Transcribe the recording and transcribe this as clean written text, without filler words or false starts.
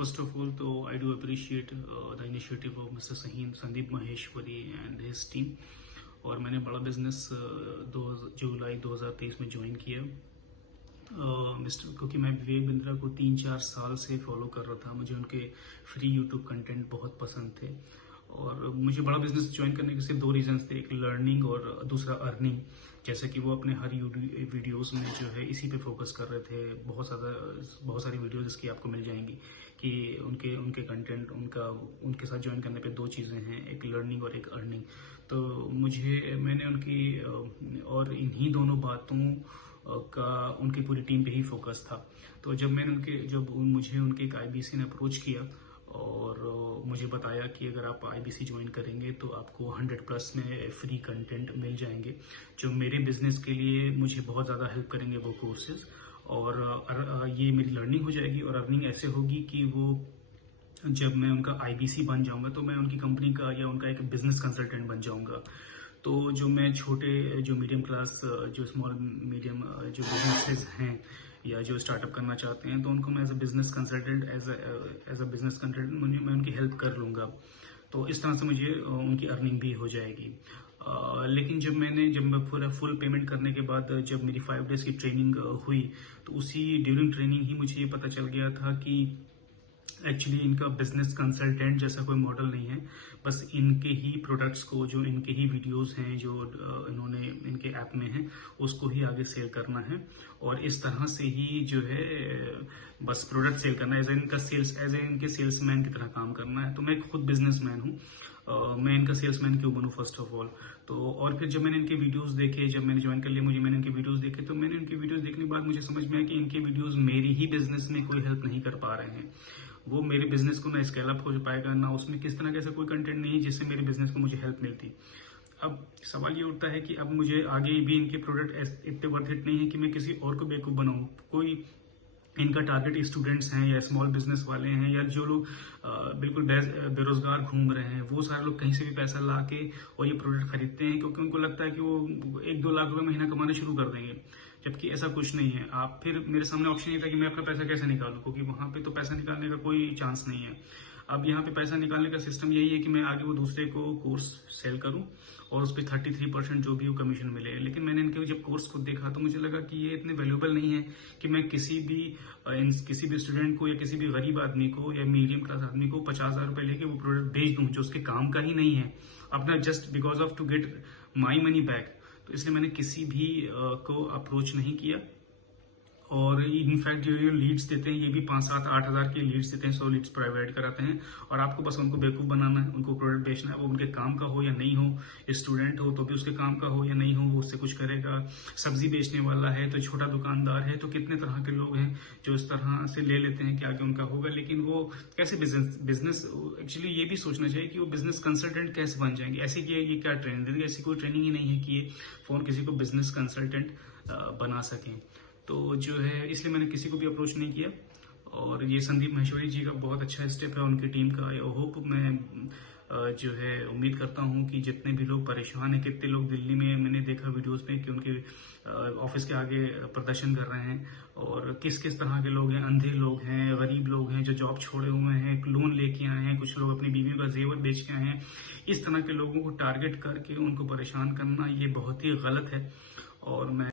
First of all, तो I do appreciate the initiative of Mr. Sandeep Maheshwari and his team। और मैंने बड़ा business जुलाई 2023 में ज्वाइन किया। क्योंकि मैं विवेक बिंद्रा को 3-4 साल से फॉलो कर रहा था। मुझे उनके फ्री यूट्यूब कंटेंट बहुत पसंद थे और मुझे बड़ा बिजनेस ज्वाइन करने के सिर्फ 2 रीजंस थे, एक लर्निंग और दूसरा अर्निंग। जैसे कि वो अपने हर वीडियोस में जो है इसी पे फोकस कर रहे थे। बहुत सारी वीडियोस इसकी आपको मिल जाएंगी कि उनके कंटेंट उनके साथ ज्वाइन करने पे 2 चीज़ें हैं, एक लर्निंग और एक अर्निंग। तो मैंने उनकी और इन्हीं दोनों बातों का उनकी पूरी टीम पे ही फोकस था। तो जब मुझे उनके एक आईबीसी ने अप्रोच किया और मुझे बताया कि अगर आप आईबीसी ज्वाइन करेंगे तो आपको 100+ में फ्री कंटेंट मिल जाएंगे, जो मेरे बिजनेस के लिए मुझे बहुत ज़्यादा हेल्प करेंगे वो कोर्सेज। और ये मेरी लर्निंग हो जाएगी और अर्निंग ऐसे होगी कि वो जब मैं उनका आईबीसी बन जाऊंगा तो मैं उनकी कंपनी का या उनका एक बिजनेस कंसल्टेंट बन जाऊंगा। तो जो मैं छोटे, जो मीडियम क्लास, जो स्मॉल मीडियम जो बिजनेसेस हैं या जो स्टार्टअप करना चाहते हैं, तो उनको मैं एज अ बिजनेस कंसल्टेंट मैं उनकी हेल्प कर लूँगा। तो इस तरह से मुझे उनकी अर्निंग भी हो जाएगी। लेकिन जब मैं पूरा फुल पेमेंट करने के बाद जब मेरी 5 डेज की ट्रेनिंग हुई, तो उसी ड्यूरिंग ट्रेनिंग ही मुझे ये पता चल गया था कि एक्चुअली इनका बिजनेस कंसल्टेंट जैसा कोई मॉडल नहीं है। बस इनके ही प्रोडक्ट्स को, जो इनके ही वीडियोस हैं जो इन्होंने इनके ऐप में हैं, उसको ही आगे सेल करना है। और इस तरह से ही जो है बस प्रोडक्ट सेल करना है, एज इनके सेल्समैन की तरह काम करना है। तो मैं खुद बिजनेसमैन हूँ, मैं इनका सेल्समैन क्यों बनूं फर्स्ट ऑफ ऑल। तो और फिर जब मैंने इनके वीडियोस देखे, जब मैंने ज्वाइन कर लिया, मैंने इनके वीडियोस देखे, तो मैंने इनके वीडियोस देखने के बाद मुझे समझ में आया कि इनके वीडियोस मेरी ही बिजनेस में कोई हेल्प नहीं कर पा रहे हैं। वो मेरे बिजनेस को ना स्केल अप हो पाएगा, ना उसमें किस तरह का कोई कंटेंट नहीं है जिससे मेरे बिजनेस को मुझे हेल्प मिलती। अब सवाल ये उठता है कि अब मुझे आगे भी इनके प्रोडक्ट इतने वर्थ इट नहीं है कि मैं किसी और को बेवकूफ बनाऊं। कोई इनका टारगेट स्टूडेंट्स हैं या स्मॉल बिजनेस वाले हैं या जो लोग बिल्कुल बेरोजगार घूम रहे हैं, वो सारे लोग कहीं से भी पैसा ला के और ये प्रोडक्ट खरीदते हैं क्योंकि उनको लगता है कि वो 1-2 लाख रुपए महीना कमाना शुरू कर देंगे। जबकि ऐसा कुछ नहीं है। आप फिर मेरे सामने ऑप्शन ये था कि मैं अपना पैसा कैसे निकालूं, क्योंकि वहां पे तो पैसा निकालने का कोई चांस नहीं है। अब यहाँ पे पैसा निकालने का सिस्टम यही है कि मैं आगे वो दूसरे को कोर्स सेल करूं और उस पर 33% जो भी वो कमीशन मिले। लेकिन मैंने इनके जब कोर्स को देखा तो मुझे लगा कि ये इतने वैल्यूएबल नहीं है कि मैं किसी भी स्टूडेंट को या किसी भी गरीब आदमी को या मीडियम क्लास आदमी को 50,000 रुपए लेके वो प्रोडक्ट बेच दूं जो उसके काम का ही नहीं है, अपना just because of to get my money back. तो इसलिए मैंने किसी भी को अप्रोच नहीं किया। और इनफैक्ट जो ये लीड्स देते हैं, ये भी 5-7-8 हज़ार के लीड्स देते हैं, 100 लीड्स प्रोवाइड कराते हैं। और आपको बस उनको बेवकूफ बनाना है, उनको प्रोडक्ट बेचना है। वो उनके काम का हो या नहीं हो, स्टूडेंट हो तो भी उसके काम का हो या नहीं हो, वो उससे कुछ करेगा। सब्जी बेचने वाला है तो छोटा दुकानदार है, तो कितने तरह के लोग हैं जो इस तरह से ले लेते हैं कि आगे उनका होगा। लेकिन वो कैसे बिजनेस एक्चुअली ये भी सोचना चाहिए कि वो बिजनेस कंसल्टेंट कैसे बन जाएंगे। ऐसे कि ये क्या ट्रेनिंग देंगे, ऐसी कोई ट्रेनिंग ही नहीं है कि ये फोन किसी को बिजनेस कंसल्टेंट बना सकें। तो जो है इसलिए मैंने किसी को भी अप्रोच नहीं किया। और ये संदीप माहेश्वरी जी का बहुत अच्छा स्टेप है उनकी टीम का। आई होप, मैं जो है उम्मीद करता हूं कि जितने भी लोग परेशान हैं, कितने लोग दिल्ली में मैंने देखा वीडियोस में कि उनके ऑफिस के आगे प्रदर्शन कर रहे हैं, और किस किस तरह के लोग हैं। अंधे लोग हैं, गरीब लोग हैं जो जॉब छोड़े हुए हैं, लोन लेके आए हैं, कुछ लोग अपनी बीवियों का जेवर बेच के आए हैं। इस तरह के लोगों को टारगेट करके उनको परेशान करना ये बहुत ही गलत है। और मैं